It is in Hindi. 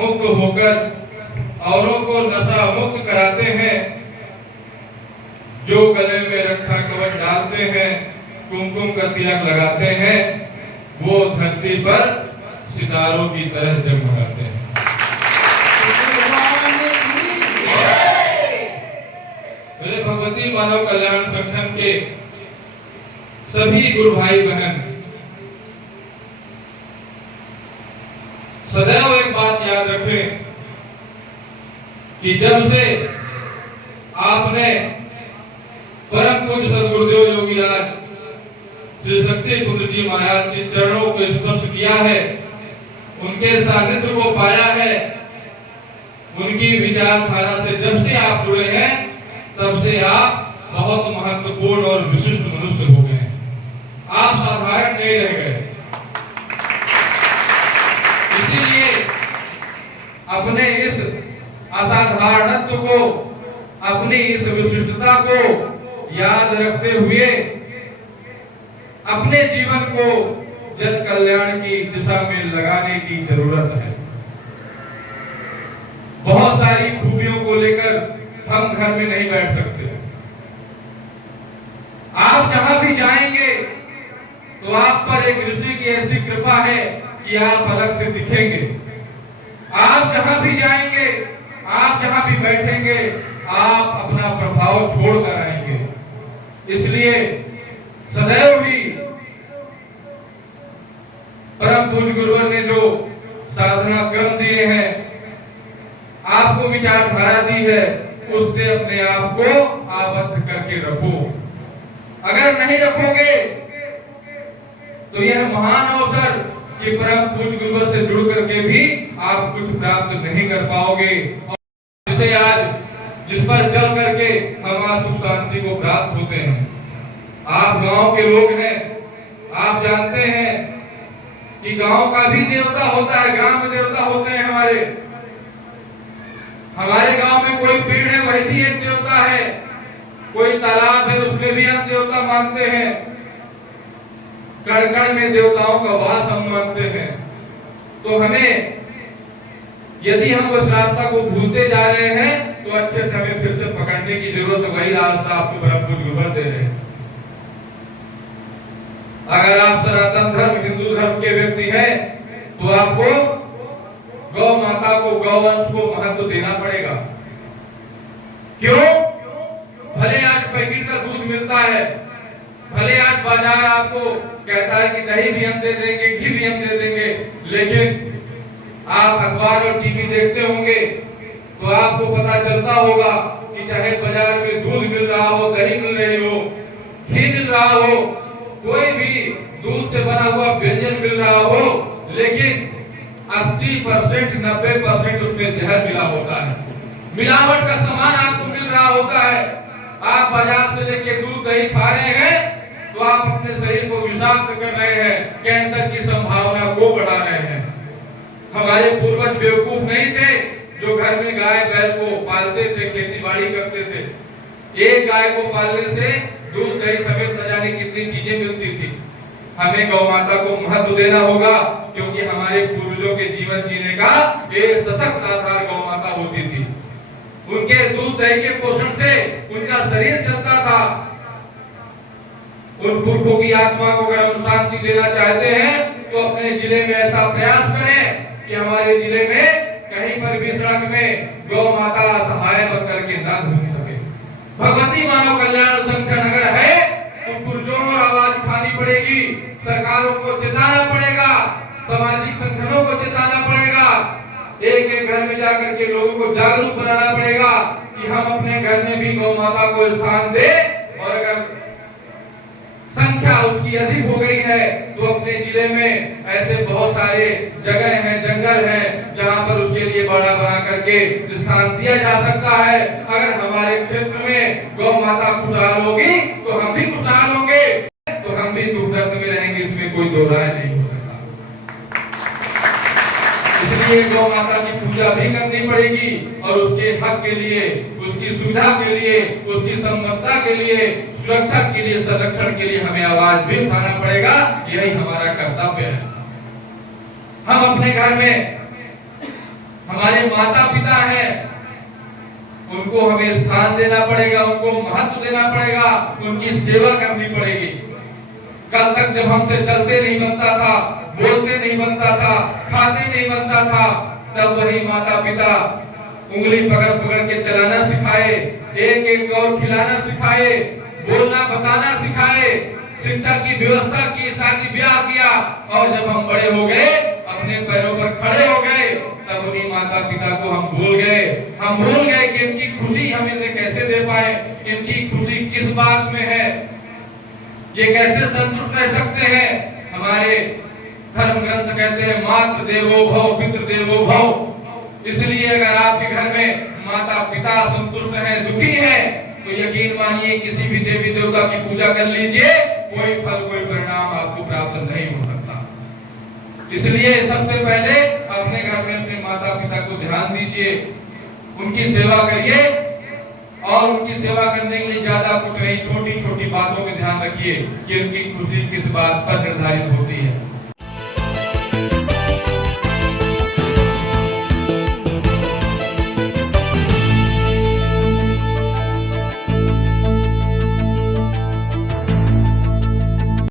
मुक्त होकर औरों को नशा मुक्त कराते हैं, जो गले में रक्षा कवच डालते हैं, कुमकुम का तिलक लगाते हैं, वो धरती पर सितारों की तरह जगमगाते हैं। मेरे भगवती मानव कल्याण संगठन के सभी गुरु भाई बहन सदैव एक बात याद रखें कि जब से आपने परम पूज्य सदगुरुदेव योगीराज श्री शक्ति पुत्र जी महाराज के चरणों को स्पर्श किया है, उनके सानिध्य को पाया है, उनकी विचारधारा से जब से आप जुड़े हैं तब से आप बहुत महत्वपूर्ण और विशिष्ट मनुष्य हो गए हैं। आप साधारण नहीं रह गए। इसीलिए अपने इस असाधारणत्व को, अपनी इस विशिष्टता को याद रखते हुए अपने जीवन को जन कल्याण की दिशा में लगाने की जरूरत है। बहुत सारी खूबियों को लेकर हम घर में नहीं बैठ सकते। आप जहां भी जाएंगे तो आप पर एक ऋषि की ऐसी कृपा है कि आप अलग से दिखेंगे। आप जहां भी जाएंगे, आप जहां भी बैठेंगे, आप अपना प्रभाव छोड़कर आएंगे। इसलिए सदैव ही परम पूज्य गुरुवर ने जो साधना क्रम दिए हैं, आपको विचारधारा दी है, उससे अपने आप को आबद्ध करके रखो। अगर नहीं रखोगे तो यह महान अवसर कि परम पूज्य गुरुवर से जुड़ करके भी आप कुछ प्राप्त नहीं कर पाओगे। जिसे आज जिस पर चल करके हम सुख शांति को प्राप्त होते हैं। आप गांव के लोग हैं, आप जानते हैं कि गांव का भी देवता होता है, ग्राम में देवता होते हैं। हमारे गांव में कोई पेड़ है, वही भी एक देवता है। कोई तालाब है, उसमें भी हम देवता मानते हैं। कण कण में देवताओं का वास हम मानते हैं। तो हमें, यदि हम उस रास्ता को भूलते जा रहे हैं तो अच्छे से हमें फिर से पकड़ने की जरूरत है। वही रास्ता आपको परम पूज्य गुरुवर दे रहे हैं। अगर आप सनातन धर्म, हिंदू धर्म के व्यक्ति हैं तो आपको गौ माता को, गौवंश को महत्व देना पड़ेगा। क्यों? भले आज पैकेट का दूध मिलता है, भले आज बाजार आपको कहता है कि दही भी हम दे देंगे, घी भी हम दे देंगे, लेकिन आप अखबार और टीवी देखते होंगे तो आपको पता चलता होगा कि चाहे बाजार में दूध मिल रहा हो, दही मिल रही हो, घी मिल रहा हो, कोई भी दूध से बना हुआ व्यंजन मिल रहा हो, लेकिन 80% 90% उसमें जहर मिला होता है। मिलावट का सामान आपको मिल रहा होता है। आप बाजार से लेके दूध दही खा रहे हैं तो आप अपने शरीर को विषाक्त कर रहे हैं, कैंसर की संभावना को बढ़ा रहे हैं। हमारे पूर्वज बेवकूफ नहीं थे जो घर में गाय बैल को पालते थे, खेती बाड़ी करते थे। एक गाय को पालने से दूध दही समेत न जाने कितनी चीजें मिलती थी। हमें गौ माता को महत्व देना होगा, क्योंकि हमारे पूर्वजों के जीवन जीने का एक सशक्त आधार गौ माता होती थी। उनके दूध दही के पोषण से उनका शरीर चलता था। उन पुरखों की आत्मा को अगर हम शांति देना चाहते हैं तो अपने जिले में ऐसा प्रयास करें कि हमारे जिले में कहीं पर भी सड़क में गौ माता सहाय बनकर के न घूम सके। भगवती मानव कल्याण संगठन अगर है तो पुरजोर आवाज उठानी पड़ेगी, सरकारों को चेताना पड़ेगा, सामाजिक संगठनों को चेताना पड़ेगा, एक एक घर में जाकर के लोगों को जागरूक बनाना पड़ेगा कि हम अपने घर में भी गौ माता को स्थान दें। और अगर संख्या उसकी अधिक हो गई है तो अपने जिले में ऐसे बहुत सारे जगह हैं, जंगल हैं, जहां पर उसके लिए बड़ा बना करके स्थान दिया जा सकता है। अगर हमारे क्षेत्र में गौ माता खुशहाल होगी तो हम भी खुशहाल होंगे, तो हम भी दुख दर्द में रहेंगे, इसमें कोई दो राय नहीं हो सकता। इसलिए गौ माता की पूजा भी करनी पड़ेगी और उसके हक के लिए, उसकी सुविधा के लिए, उसकी सम्मतता के लिए, सुरक्षा के लिए, संरक्षण के लिए हमें आवाज भी उठाना पड़ेगा। यही हमारा कर्तव्य है। हम अपने घर में हमारे माता पिता हैं, उनको हमें स्थान देना पड़ेगा, उनको महत्व देना पड़ेगा, उनकी सेवा करनी पड़ेगी। कल तक जब हमसे चलते नहीं बनता था, बोलते नहीं बनता था, खाते नहीं बनता था, तब वही माता पिता उंगली पकड़ पकड़ के चलाना सिखाए, एक एक और खिलाना सिखाए, बोलना बताना सिखाए, शिक्षा की व्यवस्था की, शादी ब्याह किया, और जब हम बड़े हो गए, अपने पैरों पर खड़े हो गए, तब उन्हीं माता पिता को हम भूल गए। हम भूल गए कि इनकी खुशी हम इन्हें कैसे दे पाए, इनकी खुशी किस बात में है, ये कैसे संतुष्ट रह सकते हैं। हमारे धर्म ग्रंथ कहते हैं मातृ देवो भव पितृ देवो भव। इसलिए अगर आपके घर में माता पिता संतुष्ट हैं, दुखी हैं, तो यकीन मानिए किसी भी देवी देवता की पूजा कर लीजिए, कोई फल कोई परिणाम आपको प्राप्त नहीं हो सकता। इसलिए सबसे पहले अपने घर में अपने माता पिता को ध्यान दीजिए, उनकी सेवा करिए, और उनकी सेवा करने के लिए ज्यादा कुछ नहीं, छोटी छोटी बातों में ध्यान रखिए कि उनकी खुशी किस बात पर निर्धारित होती है।